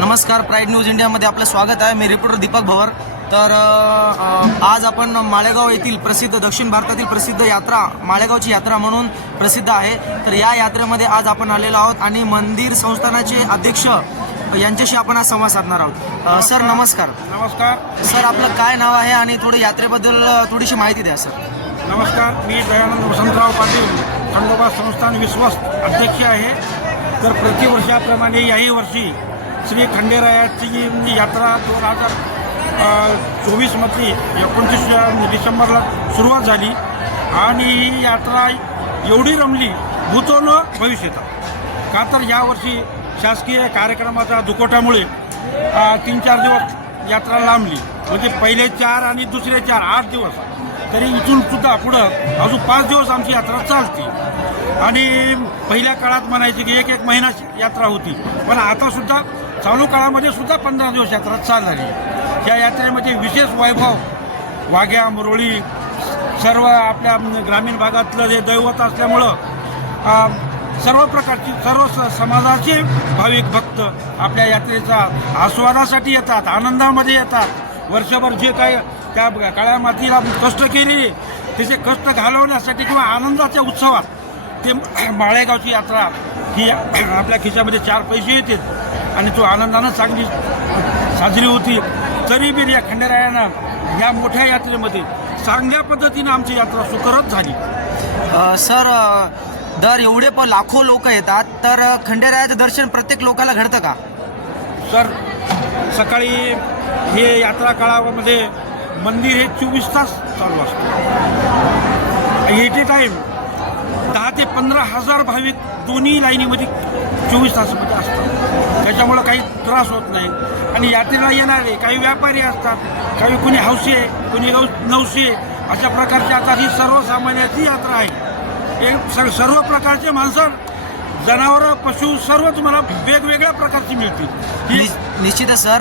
नमस्कार pride news इंडियामध्ये आपलं स्वागत आहे. मी रिपोर्टर दीपक भवर. तर आज आपण माळेगाव येथील प्रसिद्ध दक्षिण भारतातील प्रसिद्ध यात्रा माळेगावची यात्रा म्हणून प्रसिद्ध आहे. तर या यात्रेमध्ये आज आपण आलेलो आहोत आणि मंदिर संस्थानाचे अध्यक्ष यांच्याशी आपण आज संवाद साधणार आहोत. सर नमस्कार. नमस्कार. सर आपलं काय नाव आहे आणि थोडं यात्रेबद्दल थोडीशी माहिती द्या सर. नमस्कार. मी दयानंद वसंतराव पाटील खंडोबा संस्थान विश्वस्त अध्यक्ष आहे. तर प्रतिवर्षाप्रमाणे याही वर्षी श्री खंडेरायाची यात्रा दोन हजार चोवीसमध्ये एकोणतीस डिसेंबरला सुरुवात झाली. आणि ही यात्रा एवढी रमली भूतो न भविष्यता का तर यावर्षी शासकीय कार्यक्रमाच्या दुकोटामुळे तीन चार दिवस यात्रा लांबली. म्हणजे पहिले चार आणि दुसरे चार आठ दिवस. तरी इथून सुद्धा पुढं अजून पाच दिवस आमची यात्रा चालते. आणि पहिल्या काळात म्हणायची की एक एक महिना यात्रा होती. पण आता सुद्धा चालू काळामध्ये सुद्धा पंधरा दिवस यात्रा चाल झाली या यात्रेमध्ये विशेष वैभव वाघ्या मुरळी सर्व आपल्या ग्रामीण भागातलं जे दैवत असल्यामुळं सर्व प्रकारची सर्व स- समाजाचे भाविक भक्त आपल्या यात्रेचा आस्वादासाठी येतात आनंदामध्ये येतात. वर्षभर जे काय त्या काळ्या मातीला कष्ट केलेले त्याचे कष्ट घालवण्यासाठी किंवा आनंदाच्या उत्सवात ते माळेगावची यात्रा ही आपल्या खिशामध्ये चार पैसे येतात आणि तो आनंदानं चांगली साजरी होती. तरी बी या खंडेरायानं या मोठ्या यात्रेमध्ये चांगल्या पद्धतीनं आमची यात्रा सुखरत झाली. सर दर एवढे प लाखो लोक येतात तर खंडेरायाचं दर्शन प्रत्येक लोकाला घडतं का? सर सकाळी हे यात्रा काळामध्ये मंदिर हे चोवीस तास चालू असतं. एट ए टाईम दहा ते पंधरा हजार भाविक दोन्ही लाईनीमध्ये चोवीस तासामध्ये असतात. त्याच्यामुळं काही त्रास होत नाही. आणि यात्रेला येणारे काही व्यापारी असतात काही कुणी हौशी आहे कुणी नौ नवशी आहे अशा प्रकारची आता ही सर्वसामान्याची यात्रा आहे. एक स- सर्व प्रकारचे माणसं जनावरं पशु सर्व तुम्हाला वेगवेगळ्या प्रकारची मिळतील. निश्चितच सर.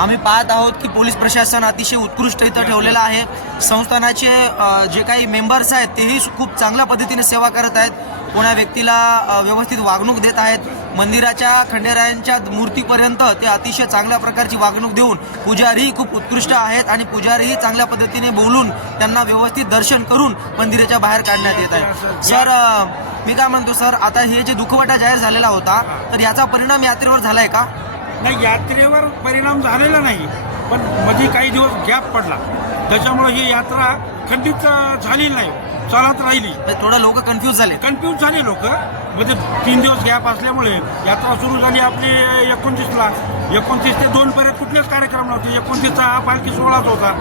आम्ही पाहत आहोत की पोलीस प्रशासन अतिशय उत्कृष्ट इथं ठेवलेलं आहे. संस्थानाचे जे काही मेंबर्स आहेत तेही खूप चांगल्या पद्धतीने सेवा करत आहेत. कोणा व्यक्तीला व्यवस्थित वागणूक देत आहेत. मंदिराच्या खंडेरायांच्या मूर्तीपर्यंत ते अतिशय चांगल्या प्रकारची वागणूक देऊन पुजारीही खूप उत्कृष्ट आहेत आणि पुजारीही चांगल्या पद्धतीने बोलून त्यांना व्यवस्थित दर्शन करून मंदिराच्या बाहेर काढण्यात येत आहे सर मी काय म्हणतो सर आता हे जे दुखवटा जाहीर झालेला होता तर याचा परिणाम यात्रेवर झालाय का? नाही यात्रेवर परिणाम झालेला नाही पण मध्ये काही दिवस गॅप पडला. त्याच्यामुळे ही यात्रा खंडित झाली नाही चालत राहिली. थोडं लोक कन्फ्यूज झाले. कन्फ्यूज झाले लोक. म्हणजे तीन दिवस गॅप असल्यामुळे यात्रा सुरू झाली आपली एकोणतीसला. एकोणतीस ते दोन पर्यंत कुठलेच कार्यक्रम नव्हते. एकोणतीसचा हा पालखी सोहळाच होता.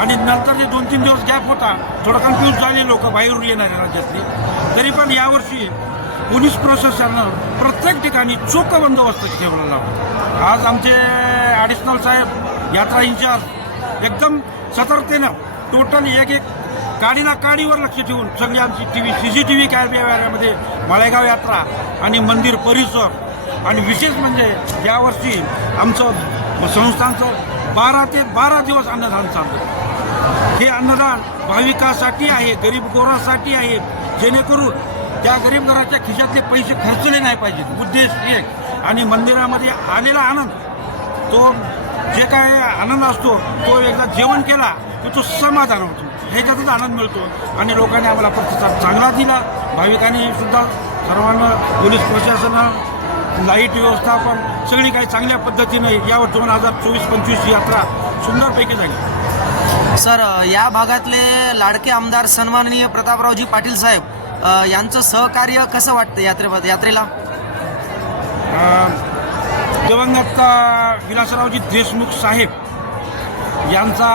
आणि नंतर जे दोन तीन दिवस गॅप होता थोडं कन्फ्यूज झाले लोक बाहेरून येणाऱ्या राज्यातली. तरी पण यावर्षी पोलीस प्रशासनानं प्रत्येक ठिकाणी चोख बंदोबस्त ठेवलेला आज आमचे ॲडिशनल साहेब यात्रा इन्चार्ज एकदम सतर्कतेनं टोटल एक एक गाडीला काडीवर लक्ष ठेवून सगळी आमची T V C C T V कॅमेऱ्यामध्ये माळेगाव यात्रा आणि मंदिर परिसर आणि विशेष म्हणजे यावर्षी आमचं संस्थांचं बारा ते बारा दिवस अन्नदान चाललं हे अन्नदान भाविकासाठी आहे गरीब गोरासाठी आहे. जेणेकरून त्या गरीब घराच्या खिशातले पैसे खर्चले नाही पाहिजेत. उद्देश एक आणि मंदिरामध्ये आलेला आनंद तो जे काय आनंद असतो तो एकदा जेवण केला की तो समाधान होतो. ह्याच्यातच आनंद मिळतो. आणि लोकांनी आम्हाला प्रतिसाद चांगला दिला. भाविकांनी सुद्धा सर्वांना पोलीस प्रशासनानं लाइट व्यवस्थापन सगळी काही चांगल्या पद्धतीनं यावर दोन हजार चोवीस पंचवीस यात्रा सुंदरपैकी झाली. सर या भागातले लाडके आमदार सन्माननीय प्रतापरावजी पाटील साहेब यांचं सहकार्य कसं वाटतं यात्रे यात्रेला? दिवंगत विलासरावजी देशमुख साहेब यांचा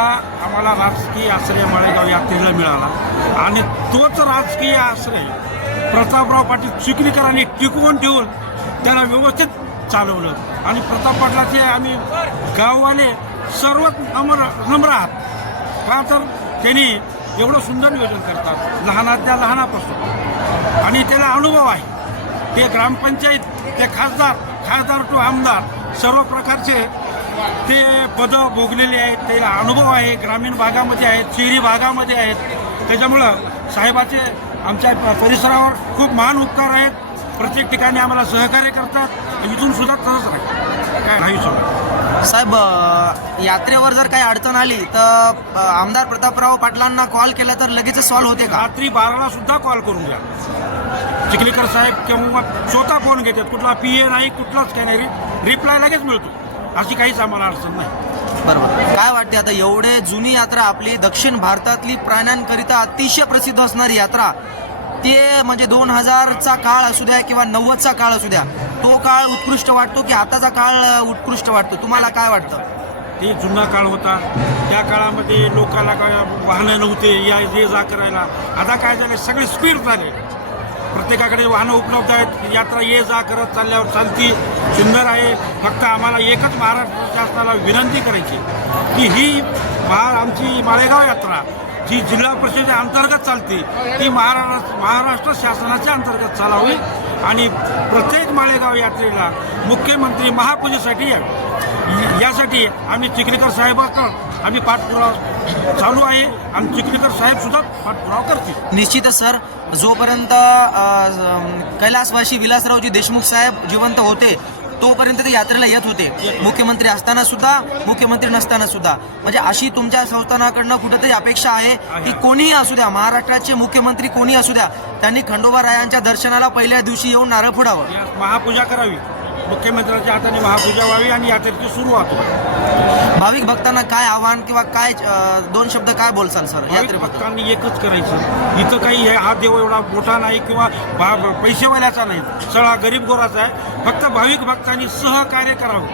आम्हाला राजकीय आश्रय माळेगाव यात्रेला मिळाला. आणि तोच राजकीय आश्रय प्रतापराव पाटील चिखलीकरांनी टिकवून ठेवून त्याला व्यवस्थित चालवलं. आणि प्रताप पाटलाचे आम्ही गाववाले सर्वच नम्र नम्र आहात. का तर त्यांनी एवढं सुंदर नियोजन करतात. लहानातल्या लहानापासून. आणि त्याला अनुभव आहे. ते ग्रामपंचायत ते खासदार खासदार टू आमदार सर्व प्रकारचे ते पदं भोगलेले आहेत. त्याला अनुभव आहे. ग्रामीण भागामध्ये आहेत शहरी भागामध्ये आहेत. त्याच्यामुळं साहेबाचे आमच्या प- परिसरावर खूप महान उपकार आहेत. प्रत्येक ठिकाणी आम्हाला सहकार्य करतात. इथून सुद्धा तसंच राहील. सोडा साहेब यात्रेवर जर काही अडचण आली तर आमदार प्रतापराव पाटलांना कॉल केला तर लगेच सॉल्व्ह होते का? रात्री बाराला सुद्धा कॉल करून घ्या. चिखलीकर साहेब किंवा स्वतः फोन घेतात. कुठला पी ए नाही कुठलाच काय नाही. रिप्लाय लगेच मिळतो. अशी काहीच आम्हाला अडचण नाही. बरोबर. काय वाटते आता एवढे जुनी यात्रा आपली दक्षिण भारतातली प्राण्यांकरिता अतिशय प्रसिद्ध असणारी यात्रा ते म्हणजे दोन हजारचा काळ असू द्या किंवा नव्वदचा काळ असू द्या तो काळ उत्कृष्ट वाटतो की आताचा काळ उत्कृष्ट वाटतो? तुम्हाला काय वाटतं? ते जुना काळ होता. त्या काळामध्ये लोकांना काय वाहनं नव्हते या ये जा करायला. आता काय झाले सगळे स्पीड झाले. प्रत्येकाकडे वाहनं उपलब्ध आहेत. यात्रा ये जा करत चालल्यावर चालती सुंदर आहे. फक्त आम्हाला एकच महाराष्ट्र शासनाला विनंती करायची की ही महा आमची माळेगाव यात्रा जी जिल्हा परिषदेच्या अंतर्गत चालते ती महाराष्ट्र महाराष्ट्र शासनाच्या अंतर्गत चालावी. आणि प्रत्येक माळेगाव यात्रेला मुख्यमंत्री महापूजेसाठी यासाठी आम्ही चिखलीकर साहेबांचा आम्ही पाठपुरावा चालू आहे. आणि चिखलीकर साहेब सुद्धा पाठपुरावा करतील. निश्चितच सर. जोपर्यंत कैलासवाशी कैलासवासी विलासरावजी देशमुख साहेब जिवंत होते तोपर्यंत ते यात्रेला येत होते. मुख्यमंत्री असताना सुद्धा मुख्यमंत्री नसताना सुद्धा. म्हणजे अशी तुमच्या संस्थानाकडनं कुठेतरी अपेक्षा आहे की कोणीही असू द्या महाराष्ट्राचे मुख्यमंत्री कोणी असू द्या त्यांनी खंडोबा रायांच्या दर्शनाला पहिल्या दिवशी येऊन नारळ फोडावं. महापूजा करावी. मुख्यमंत्र्यांच्या हाताने महापूजा व्हावी आणि यात्रेची सुरुवात व्हावी. भाविक भक्तांना काय आव्हान किंवा काय दोन शब्द काय बोलसाल सर भक्तांनी एकच करायचं. इथं काही हे देव एवढा मोठा नाही किंवा भा- पैसेवाल्याचा नाही. सगळा गरीब गोराचा आहे. फक्त भाविक भक्तांनी सहकार्य करावं.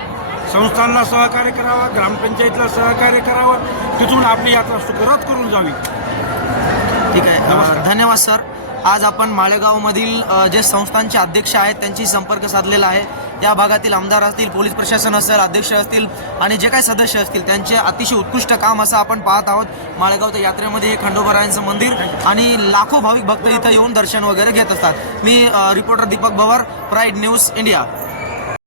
संस्थांना सहकार्य करावं ग्रामपंचायतीला सहकार्य करावं. तिथून आपली यात्रा सुखरत करून जावी. ठीक आहे. धन्यवाद सर. आज आपण माळेगावमधील जे संस्थांचे अध्यक्ष आहेत त्यांची संपर्क साधलेला आहे. त्या भागातील आमदार असतील पोलीस प्रशासन असेल अध्यक्ष असतील आणि जे काही सदस्य असतील त्यांचे अतिशय उत्कृष्ट काम असं आपण पाहत आहोत. माळेगावच्या यात्रेमध्ये हे खंडोबरायांचं मंदिर आणि लाखो भाविक भक्त इथं येऊन दर्शन वगैरे घेत असतात. मी reporter Deepak Bhavar pride news India